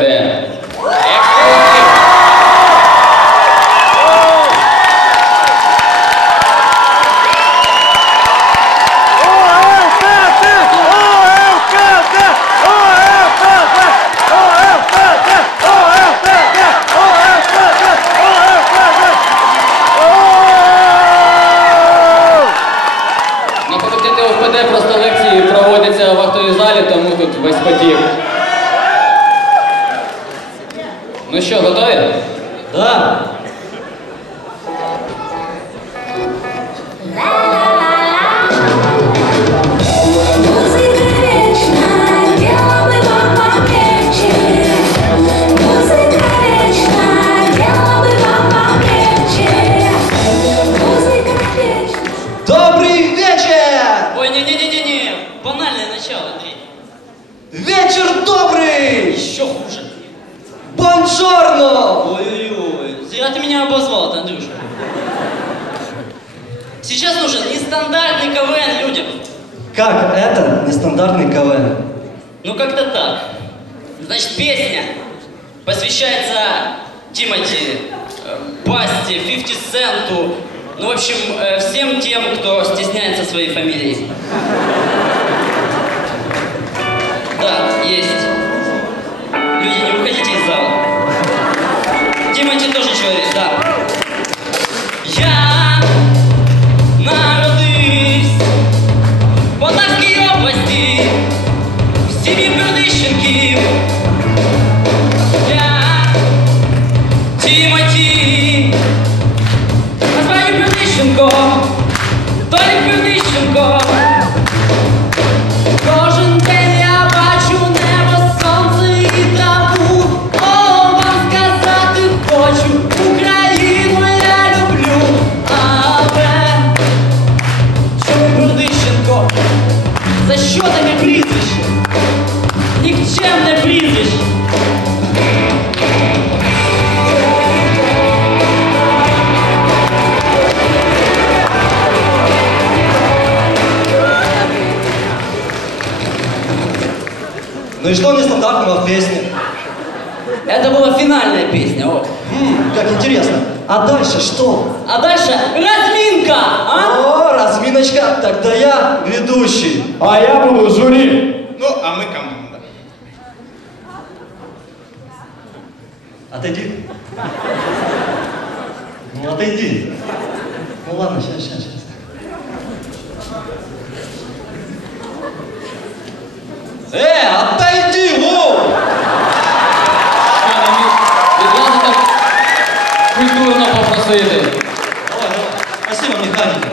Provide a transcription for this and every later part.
Де? На факультеті ОФПД просто лекції проводяться в актовій залі, тому тут весь потік. Ну що, готові? Да. Добрый вечер! Ой, не-не-не-не-не, банальное начало, Андрей. Вечер добрый! Еще хуже. Бонжорно! Ой-ой-ой, зря ты меня обозвал, Андрюша. Сейчас нужен нестандартный КВН людям. Как это нестандартный КВН? Ну как-то так. Значит, песня посвящается Тимати, э, Басти, 50 Центу, ну, в общем, э, всем тем, кто стесняется своей фамилии. Да, есть. Тимати тоже человек, да. Я народився в Полтавській області, в сім'ї Бердищенків. Я Тімоті, И что нестандартного в песне? Это была финальная песня, вот. М, как интересно. А дальше что? А дальше разминка, а? О, разминочка, тогда я ведущий. А я буду журі. Ну, а мы команда. Отойди. Ну, отойди. Ну ладно, сейчас, сейчас, сейчас. Э, отойди, Спасибо, механика.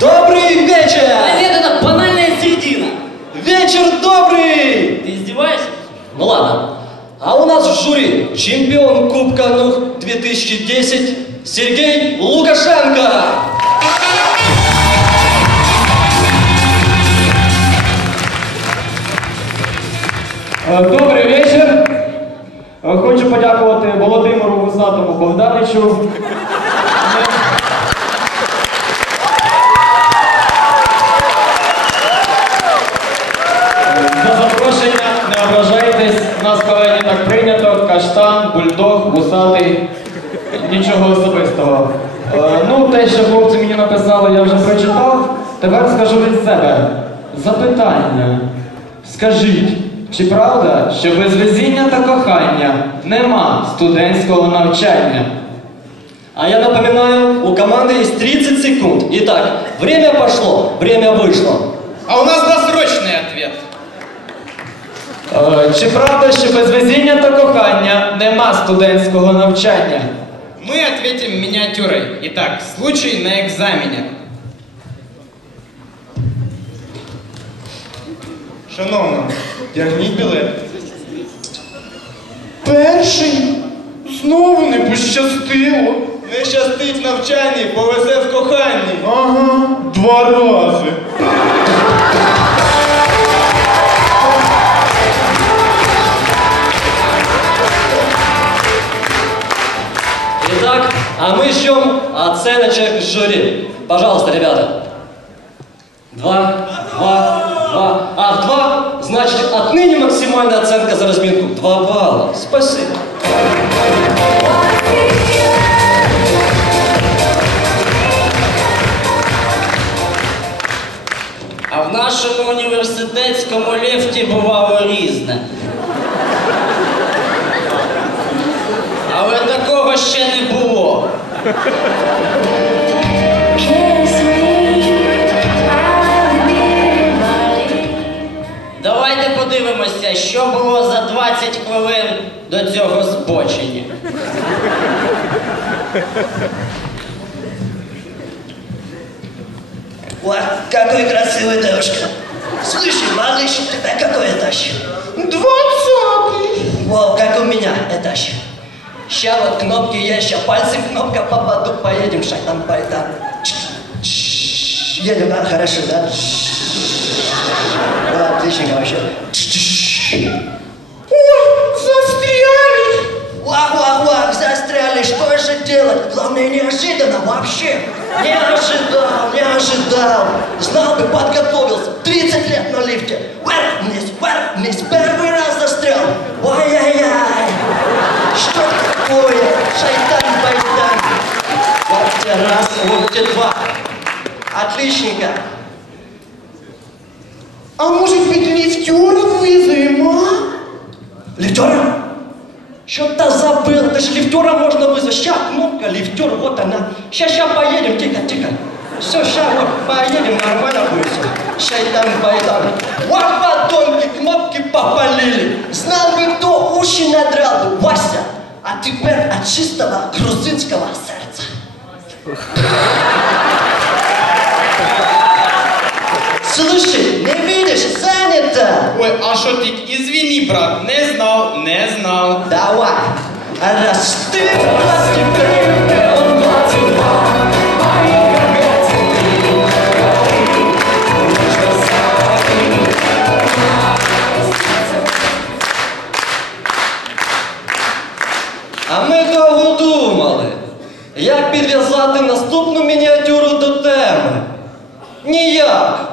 Добрый вечер! Нет, это банальная середина. Вечер добрый! Ты издеваешься? Ну ладно. А у нас в жюри чемпион Кубка НУХ 2010 Сергей Лукашенко. Е, Добрий вечір. Е, Хочу подякувати Володимиру Вусатому Богданичу. За запрошення, не ображайтесь, у нас в так прийнято, каштан, бульдог, вусатий, нічого особистого. Е, Ну, те, що хлопці мені написали, я вже прочитав. Тепер скажу від себе. Запитання. Скажіть, чи правда, що без везіння та кохання нема студентського навчання? А я напоминаю, у команды есть 30 секунд. Итак, время пошло, время вышло. А у нас досрочный ответ. Е, Чи правда, що без везіння та кохання нема студентського навчання? Мы ответим миниатюрой. Итак, случай на экзамене. Шановна, тягніть білет. Перший? Знову не пощастило. Не щастить навчанні, повезе в коханні. Ага, два рази. А мы ждем оценочек жюри. Пожалуйста, ребята. Два, два, два. А, два, значит, отныне максимальная оценка за разминку. Два балла. Спасибо. А в нашому університетському ліфті бувало різне. Давайте подивимося, що було за 20 хвилин до цього збочення. Ой, какой красивый девушка. Слушай, малыш, у тебя какой этаж? Двадцатый. Вау, как у меня этаж. Ща вот кнопки есть, ща пальцы кнопка попаду, поедем, шайтан байтан. Едем, да, хорошо, да? Да, отличненько вообще. Ой, застряли. Вах, вах, вах, застряли, что же делать? Главное, неожиданно вообще. Не ожидал, не ожидал. Знал бы, подготовился. 30 лет на лифте. Вверх, вниз, вверх, вниз. Первый раз застрял. Ой-яй-яй. Что такое? Шайтан Байдан. Вот тебе раз, тебе два. Отличненько. А может быть лифтера вызовем, а? Лифтера? Что-то забыл. Это же лифтера можно вызвать. Сейчас кнопка, лифтер, вот она. Сейчас, сейчас поедем, тихо, тихо. Все, сейчас вот поедем, нормально будет. Шайтан байдан. Вот подонки, кнопки попалили. Знал бы кто, уши надрал Вася. А теперь от чистого грузинского сердца. Слушай, не видишь, занято. Ой, а що ти? Извини, брат, не знав, не знав. Давай. Раз ты, раз думали, як підв'язати наступну мініатюру до теми. Ніяк.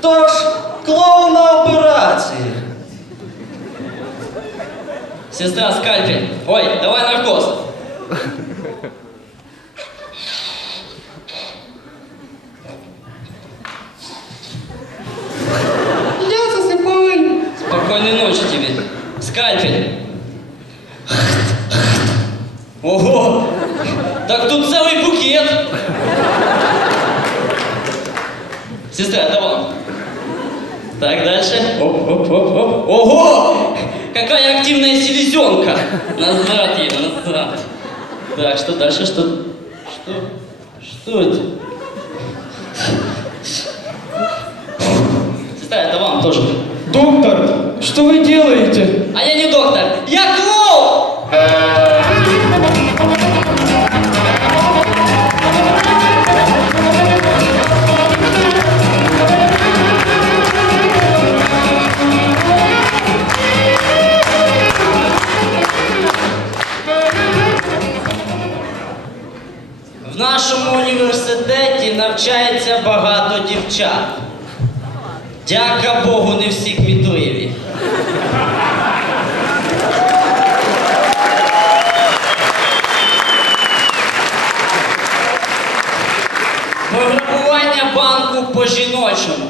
Тож, клоун на операції. Сестра, скальпель. Ой, давай наркоз. Я засыпаю. Спокойной ночи тебе. Скальпель. Ого! Так тут целый букет. Сестра, это вам. Так, дальше. Оп, оп, оп, оп. Ого! Какая активная селезенка! Назад ее, назад. Так, что дальше? Что? Что? Что это? Сестра, это вам тоже. Доктор, что вы делаете? А я не доктор, я багато дівчат. Дяка Богу, не всі кмітливі. Пограбування банку по жіночому.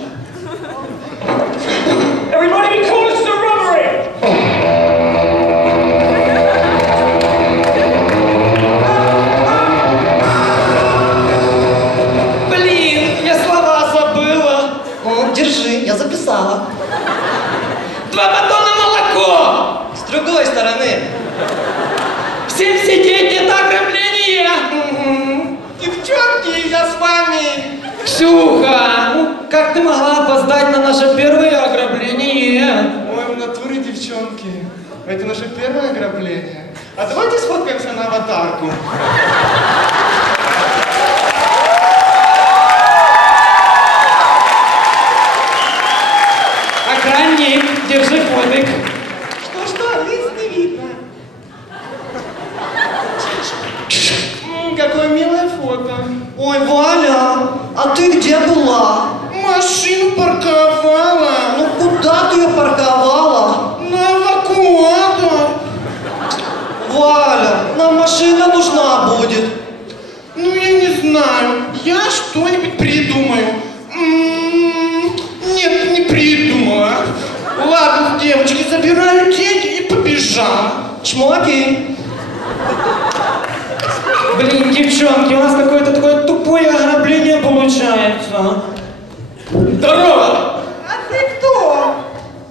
Другой стороны. Всем сидеть, это ограбление! Девчонки, я с вами. Ксюха, ну как ты могла опоздать на наше первое ограбление? Ой, в натуре, девчонки. Это наше первое ограбление. А давайте сфоткаемся на аватарку. Охранник, держи фотик. Что-что, лиц не видно. Ой, Валя, а ты где была? Машину парковала Ну куда ты ее парковала? на эвакуатор. Валя, нам машина нужна будет. Ну, я не знаю. Я что-нибудь придумаю. М, Нет, не придумала. Ладно, девочки, забираю деньги и побежала. Чмоки. Блин, девчонки, у нас какое-то такое тупое ограбление получается. Здорово! А ты кто?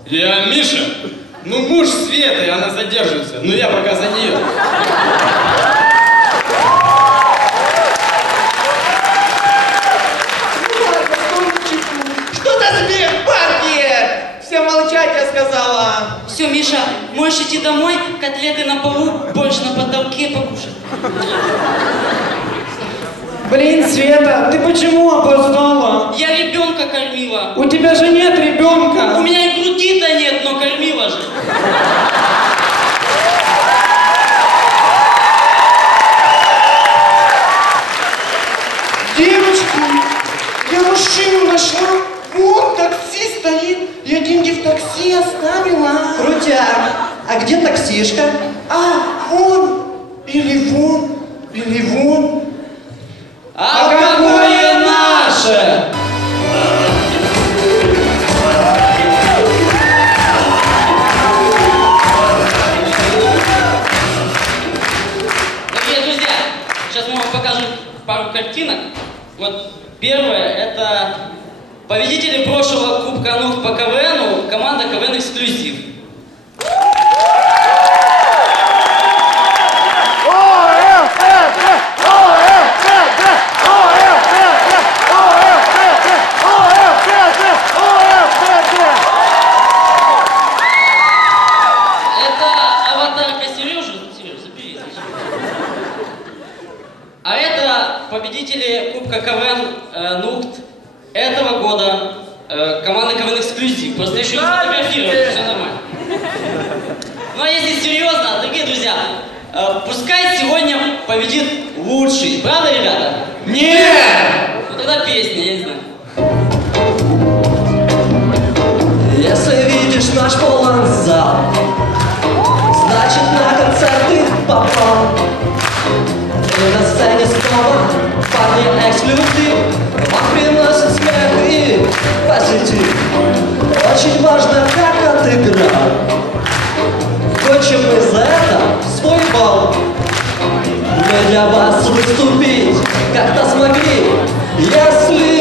Я Миша. Ну, муж Светы, и она задерживается. Но я пока за нее. Сказала. Все, Миша, можешь идти домой, котлеты на полу, больше на потолке покушать. Блин, Света, ты почему опоздала? Я ребенка кормила. У тебя же нет ребенка. У меня и груди-то нет, но кормила же. Девочки, я машину нашла. Вот такси стоит. Я деньги в такси оставила. Крутяк. А где таксишка? А, вон. Или вон. Или вон. А какое наше? Дорогие друзья, сейчас мы вам покажем пару картинок. Вот первое, это победители прошлого Кубка Нух по КВНу, команда КВН Эксклюзив. Это аватарка Сережи. Сережа, забери. зачем? А это победители Кубка КВН э, Нухт этого года. Э, команда Эксклюзив. Просто еще не сфотографировали, все нормально. Ну а если серьезно, дорогие друзья, э, пускай сегодня победит лучший. Правда, ребята? Нет! Ну тогда песня, я не знаю. Если видишь наш полон зал, значит на концерт ты попал. И на сцене снова парни эксклюзив, вас выступить как-то смогли. Если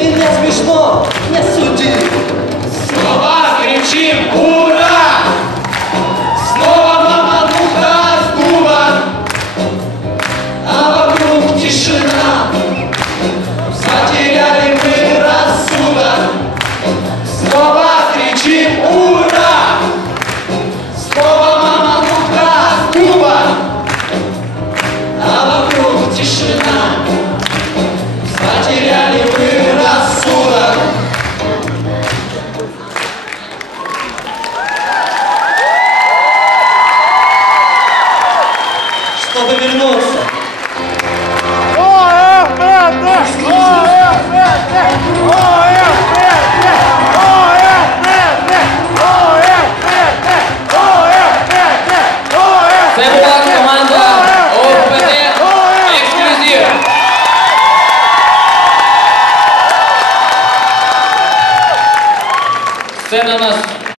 чтобы вернуться. Це